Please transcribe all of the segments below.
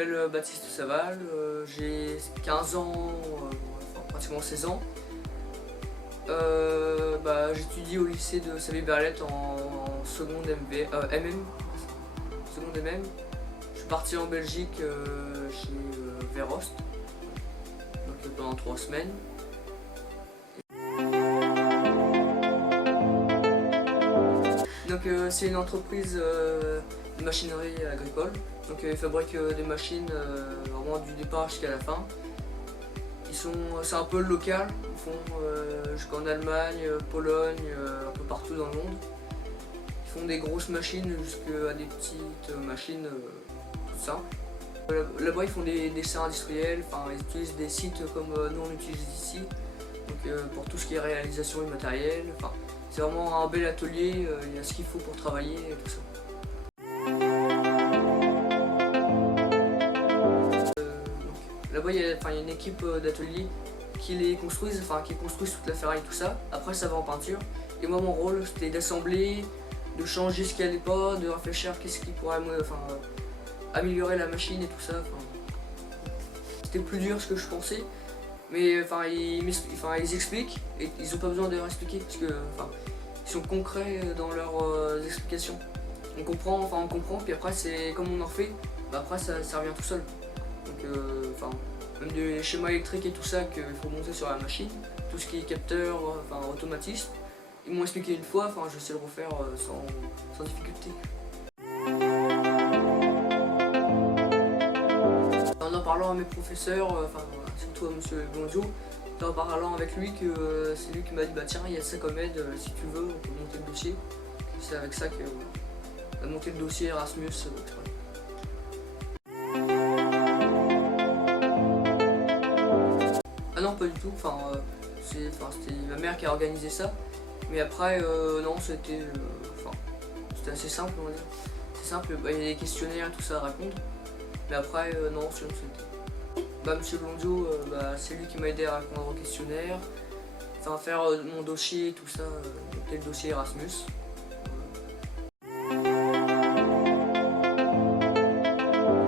Je m'appelle Baptiste Saval, j'ai 15 ans, enfin pratiquement 16 ans. J'étudie au lycée de Savy-Berlette en seconde MM, seconde MM. Je suis parti en Belgique chez Verost donc, pendant 3 semaines. Donc c'est une entreprise de machinerie agricole. Donc ils fabriquent des machines vraiment du départ jusqu'à la fin. C'est un peu local, ils font jusqu'en Allemagne, Pologne, un peu partout dans le monde. Ils font des grosses machines jusqu'à des petites machines tout simples. Là-bas ils font des dessins industriels, ils utilisent des sites comme nous on utilise ici. Donc pour tout ce qui est réalisation du matériel. C'est vraiment un bel atelier, il y a ce qu'il faut pour travailler et tout ça. Là-bas il y a une équipe d'atelier qui construit toute la ferraille, tout ça. Après ça va en peinture. Et moi mon rôle c'était d'assembler, de changer ce qui allait pas, de réfléchir qu'est-ce qui pourrait améliorer la machine et tout ça. C'était plus dur ce que je pensais. Mais ils expliquent et ils n'ont pas besoin de leur expliquer parce que ils sont concrets dans leurs explications. On comprend, puis après c'est comme on en fait, après ça revient tout seul. Donc même des schémas électriques et tout ça qu'il faut monter sur la machine, tout ce qui est capteur, automatisme, ils m'ont expliqué une fois, je sais le refaire sans difficulté. En parlant à mes professeurs, surtout à monsieur Blondio, en parlant avec lui que c'est lui qui m'a dit tiens il y a ça comme aide, si tu veux on peut monter le dossier. C'est avec ça qu'on a monté le dossier Erasmus. Ah non pas du tout, c'était ma mère qui a organisé ça. Mais après non c'était assez simple on va dire. C'est simple, il y a des questionnaires tout ça à répondre. Mais après non sinon c'était. Monsieur Blondio, c'est lui qui m'a aidé à répondre au questionnaire, faire mon dossier, tout ça, le dossier Erasmus.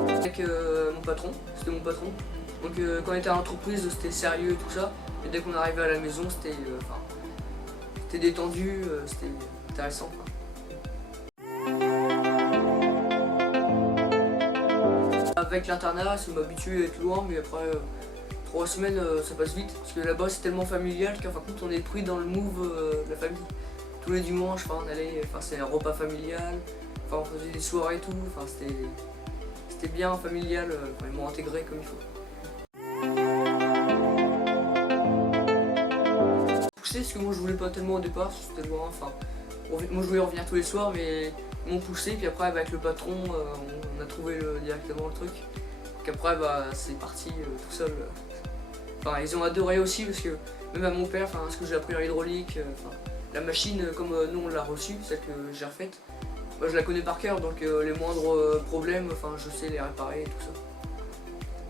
Avec mon patron, c'était mon patron. Donc quand on était à l'entreprise, c'était sérieux et tout ça. Et dès qu'on arrivait à la maison, c'était détendu, c'était intéressant. Avec l'internat, ça m'habitue à être loin, mais après 3 semaines ça passe vite. Parce que là-bas c'est tellement familial qu'en fin de compte on est pris dans le move de la famille. Tous les dimanches on allait, c'est un repas familial, on faisait des soirées et tout, c'était bien familial, ils m'ont intégré comme il faut. Poussé parce que moi je voulais pas tellement au départ, c'était loin, moi je voulais revenir tous les soirs mais ils m'ont poussé, puis après avec le patron on a trouvé directement le truc. Donc après c'est parti tout seul. Ils ont adoré aussi parce que même à mon père, ce que j'ai appris en hydraulique, la machine comme nous on l'a reçue, celle que j'ai refaite, je la connais par cœur donc les moindres problèmes, je sais les réparer et tout ça.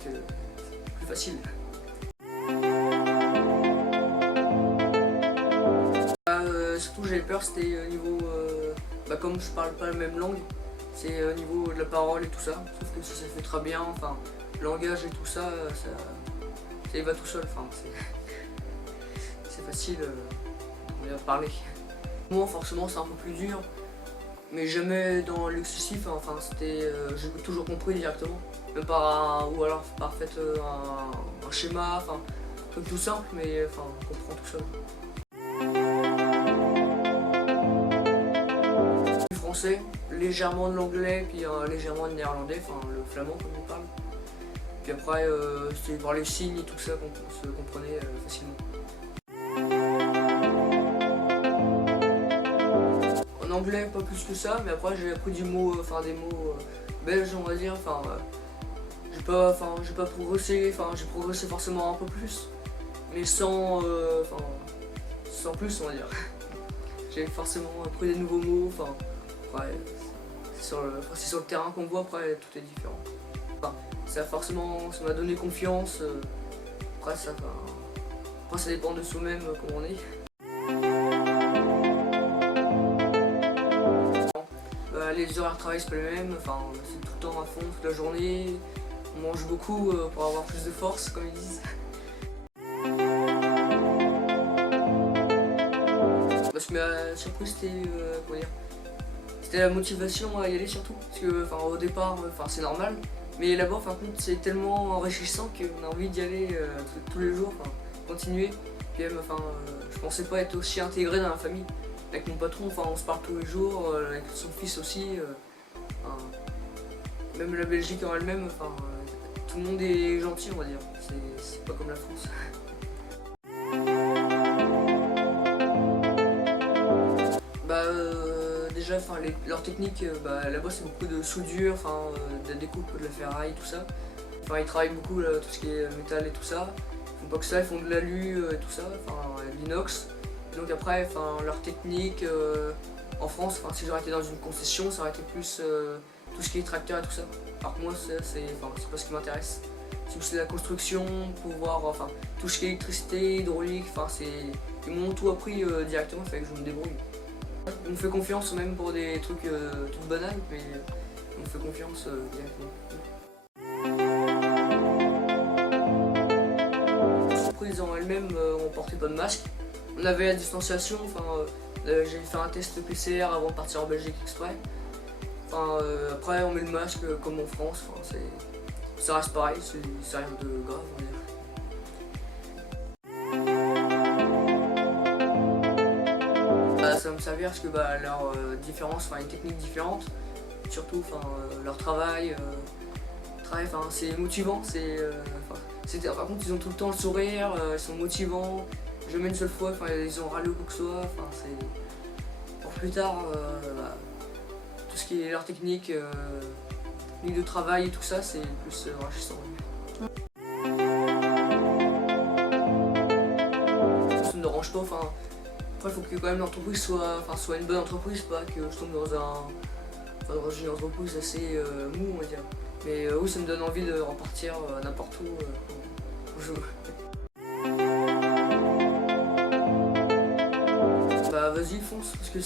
Donc c'est plus facile. Surtout j'avais peur, c'était au niveau, comme je parle pas la même langue, c'est au niveau de la parole et tout ça, sauf que ça fait très bien, le langage et tout ça, ça y va tout seul, c'est facile de parler. Moi forcément c'est un peu plus dur, mais jamais dans l'excessif, j'ai toujours compris directement, même ou alors par fait un schéma, un truc tout simple, mais on comprend tout seul. Français, légèrement de l'anglais, puis légèrement de néerlandais, le flamand comme on parle. Puis après, c'était par les signes et tout ça qu'on se comprenait facilement. En anglais, pas plus que ça, mais après j'ai appris des mots belges, on va dire. J'ai pas progressé, j'ai progressé forcément un peu plus, mais sans plus, on va dire. J'ai forcément appris des nouveaux mots. C'est sur le terrain qu'on voit, après tout est différent. Ça m'a donné confiance. Après ça dépend de soi-même comment on est. Les horaires de travail c'est pas les mêmes, c'est tout le temps à fond, toute la journée. on mange beaucoup pour avoir plus de force, comme ils disent. Parce que ma surprise c'était comment dire, c'était la motivation à y aller surtout. Parce que au départ c'est normal. Mais là-bas c'est tellement enrichissant qu'on a envie d'y aller tous les jours, continuer. Puis même je pensais pas être aussi intégré dans la famille. Avec mon patron, on se parle tous les jours, avec son fils aussi. Même la Belgique en elle-même, tout le monde est gentil, on va dire. C'est pas comme la France. Déjà, leurs techniques, là-bas c'est beaucoup de soudure, de la découpe de la ferraille, tout ça. Ils travaillent beaucoup tout ce qui est métal et tout ça. Ils font pas que ça, ils font de l'alu et tout ça, l'inox. Donc après, leur technique en France, si j'aurais été dans une concession, ça aurait été plus tout ce qui est tracteur et tout ça. Alors que moi, c'est pas ce qui m'intéresse. C'est plus la construction, pouvoir, tout ce qui est électricité, hydraulique, ils m'ont tout appris directement, il fallait que je me débrouille. On me fait confiance même pour des trucs tout banals, mais on me fait confiance directement. Les entreprises en elles-mêmes, on portait pas de masque. On avait la distanciation, j'ai fait un test PCR avant de partir en Belgique exprès. Après on met le masque comme en France, ça reste pareil, c'est rien de grave on va dire. Ça va me servir parce que leurs différences, les techniques différentes, surtout leur travail, c'est motivant, par contre ils ont tout le temps le sourire, ils sont motivants, jamais une seule fois, ils ont râlé ou quoi que ce soit, pour plus tard, tout ce qui est leur technique de travail et tout ça, c'est plus enrichissant. Ça me dérange pas, après il faut que quand même l'entreprise soit une bonne entreprise, pas que je tombe dans une entreprise assez mou on va dire. Mais oui, ça me donne envie de repartir n'importe où quand je veux. Vas-y fonce, parce que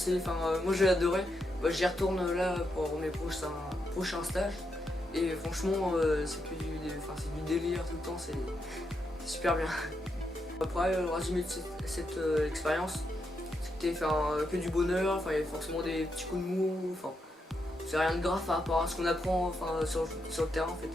moi j'ai adoré. J'y retourne là pour mes prochains stages. Et franchement c'est du délire tout le temps, c'est super bien. Après le résumé de cette expérience, c'était que du bonheur, il y avait forcément des petits coups de mou, c'est rien de grave par rapport à ce qu'on apprend sur le terrain en fait.